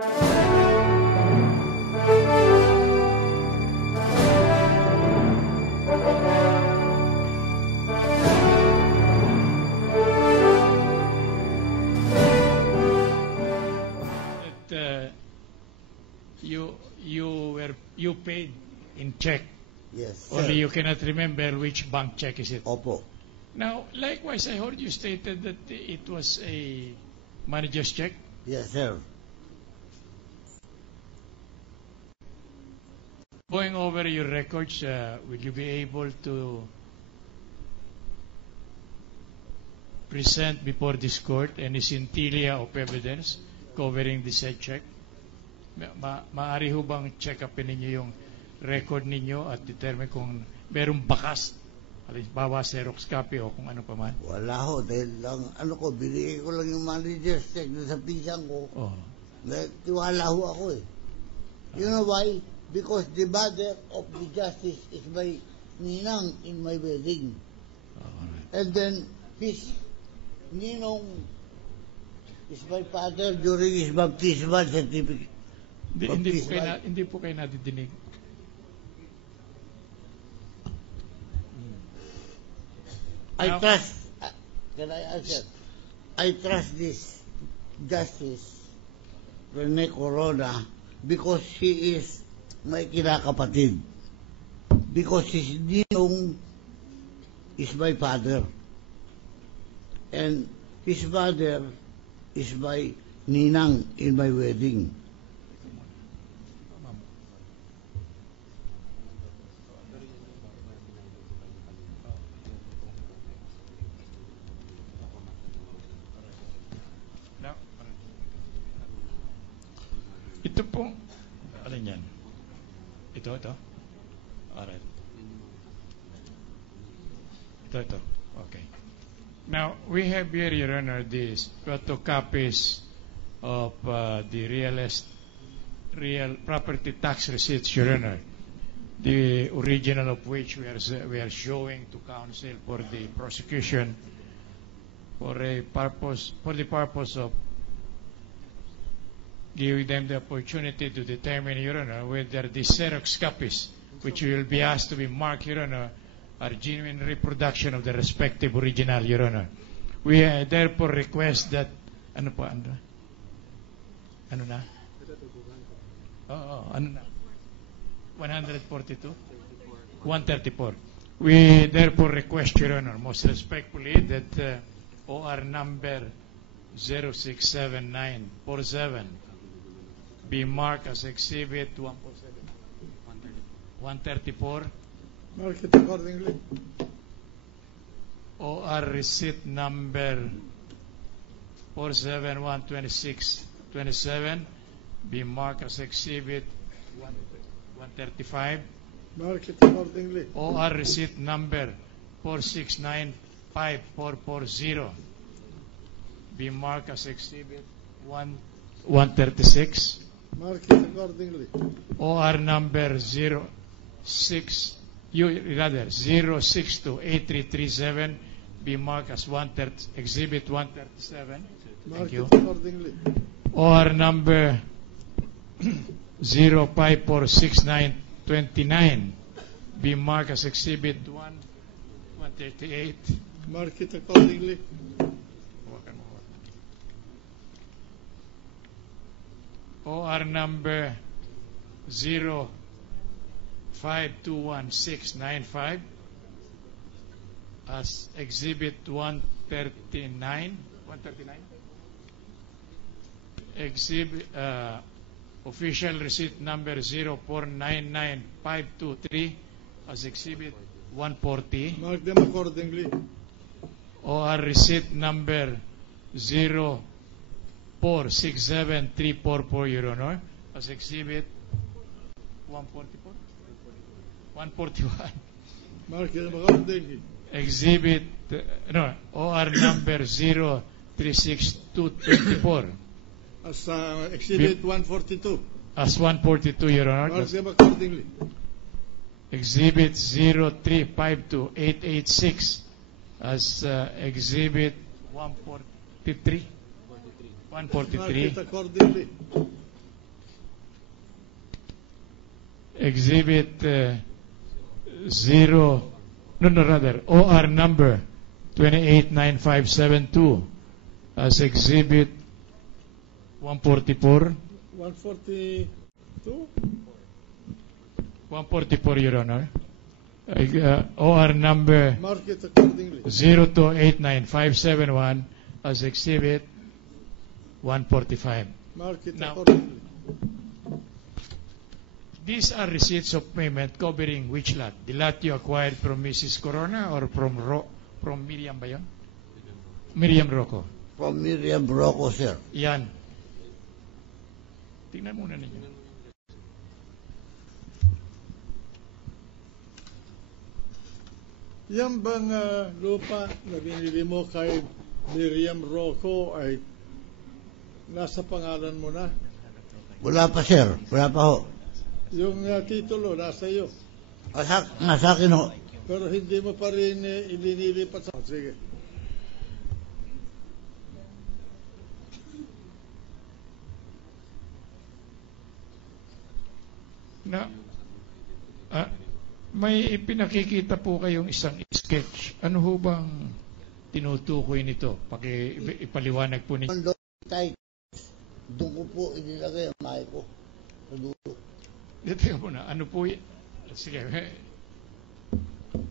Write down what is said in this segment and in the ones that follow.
That you paid in check. Yes, Only sir. you cannot remember which bank check is it. Opo. Now, likewise, I heard you stated that it was a manager's check. Yes, sir. Going over your records, will you be able to present before this court any scintilla of evidence covering the said check? Maaari ho bang check upin ninyo yung record ninyo at determine kung merong bakas, halimbawa Xerox copy o kung ano pa man? Wala ho. Dahil lang, binigay ko lang yung manager's check na sa pisang ko. Oh. Tiwala ho ako eh. You know why? Because the mother of the justice is my ninang in my wedding. Alright. And then his ninong is my father during his baptismal certificate. Hindi po kayo nadidinig. I trust, can I answer? I trust this Justice Rene Corona because he is my kinakapatid. Because his ninong is my father. And his mother is my ninang in my wedding. Now, ito pong, alin yan? Ito. Alright. Ito. Okay. Now, we have here, Your Honor, these photocopies of the real property tax receipts, Your Honor. The original of which we are showing to counsel for the prosecution for the purpose of giving them the opportunity to determine, Your Honor, whether the Xerox copies, which will be asked to be marked, Your Honor, are genuine reproduction of the respective original, Your Honor. We therefore request that, ano na? Ano na? 142? 134. We therefore request, Your Honor, most respectfully, that OR number 067947 be marked as Exhibit 134. Mark it accordingly. OR receipt number 4712627 be marked as Exhibit 135. Mark it accordingly. OR receipt number 4695440 be marked as Exhibit 136. Mark it accordingly. OR number 0628337 be marked as Exhibit 137. Mark Thank you. it accordingly. OR number 0546929 be marked as Exhibit 138. Mark it accordingly. OR number 0521695 as Exhibit 139. Exhibit official receipt number 0499523 as Exhibit 140. Mark them accordingly. OR receipt number 0467344, Your Honor, as Exhibit 144? 141. Mark them accordingly. Exhibit, OR number 036224 As Exhibit 142. as 142, Your Honor. Mark them accordingly. Exhibit 0352886 as Exhibit 143. Mark 143. it accordingly. Exhibit OR number 289572 as Exhibit 144. 142? 144, Your Honor. OR number Mark it accordingly. 0289571 as Exhibit 145. Mark it Now- accordingly. These are receipts of payment covering which lot? The lot you acquired from Mrs. Corona or from Miriam ba yun? Miriam Rocco. From Miriam Rocco, sir. Yan. Tingnan muna ninyo. Yan bang lupa na binili mo kay Miriam Rocco ay nasa pangalan mo na? Wala pa, sir. Wala pa ho. Yung titulo nasa iyo. Nasa akin ho. Pero hindi mo pa rin ilinilipat sa... Sige. Na, may ipinakikita po kayong isang sketch. Ano ho bang tinutukoy nito? Ipaliwanag po ninyo. Doon ko po inilagay ang mahay ko. Sa dulo. Dito muna, ano po sige,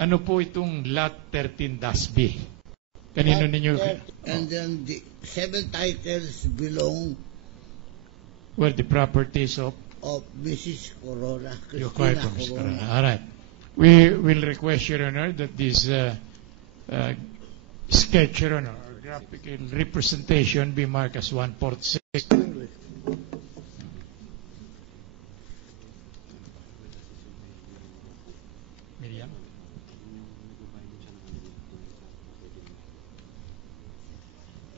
ano po itong lot 13 -B? Kanino ninyo? And then the 7 titles belong Well, the properties of of Mrs. Corona, your acquired Cristina from Mrs. Corona. Corona. All right. We will request, Your Honor, that this sketch, Your Honor, or graphical representation be marked as 146. Accordingly. Miriam?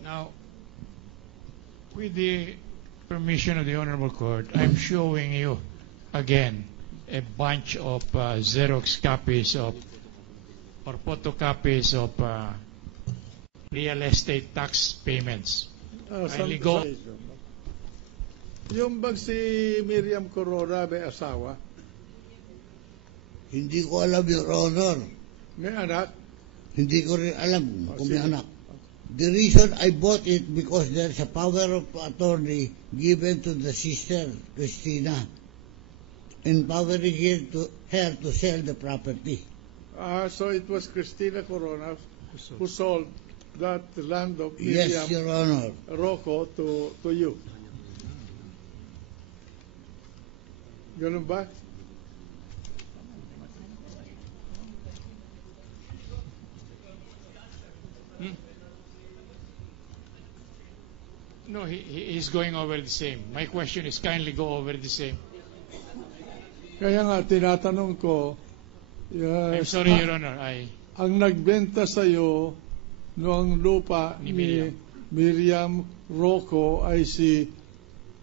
Now, with the permission of the Honorable Court, I'm showing you again a bunch of Xerox copies of or photocopies of real estate tax payments. Saan Kindly to go. sa issue? Yung bang si Miriam Corona may asawa? Hindi ko alam, Your Honor. May anak? Hindi ko rin alam kung may sige. anak. The reason I bought it because there's a power of attorney given to the sister, Cristina, empowering her to sell the property. So it was Cristina Corona who sold that land of Yes, Miriam Your Honor. Rocco to you. Ganun ba? No, he's going over the same. My question is kindly go over the same. Kaya nga, tinatanong ko, I'm sorry, Your Honor. ang nagbenta sa'yo noong lupa Ni ni Miriam Rocco ay si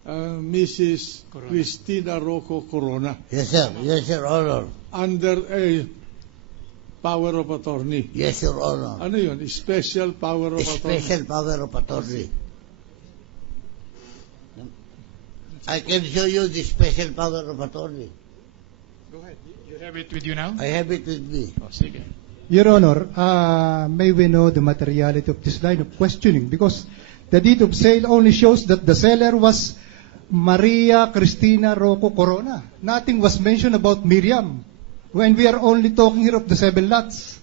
Mrs. Corona. Cristina Rocco Corona Yes, sir. Yes, Your Honor. under a power of attorney. Yes, Your Honor. Ano yun? Special power of attorney. Special power of attorney. I can show you the special power of attorney. Go ahead. You have it with you now? I have it with me. Oh, sige. Your Honor, may we know the materiality of this line of questioning? Because the deed of sale only shows that the seller was Maria Cristina Rocco Corona. Nothing was mentioned about Miriam, when we are only talking here of the 7 lots.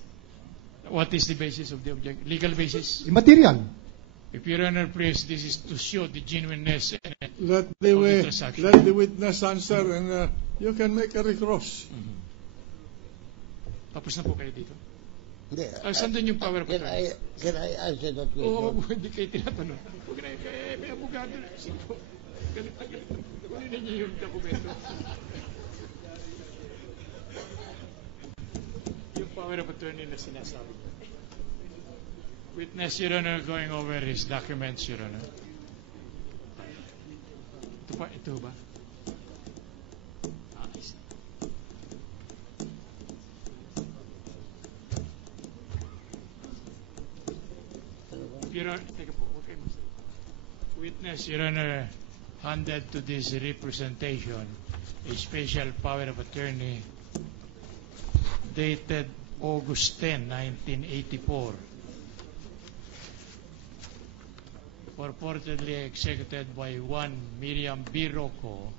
What is the basis of the legal basis? Immaterial. If Your Honor, please, this is to show the genuineness. Let Of the the transaction. let the witness answer and you can make a recross. Tapos na po kayo dito. Hindi, Saan doon yung power of Can attorney? can I answer that Oo, question? hindi kayo tinatanong. Huwag na may abogado na. Sige. Galit na galit. Kunin ninyo yung dokumento. Yung power of attorney na sinasabi. Witness, Your Honor, going over his documents, Your Honor. Ito ba? I see. Your Honor, teka po, huwag kayo magsalita. Witness, Your Honor, handed to this representation a special power of attorney dated August 10, 1984, purportedly executed by one Miriam B. Rocco,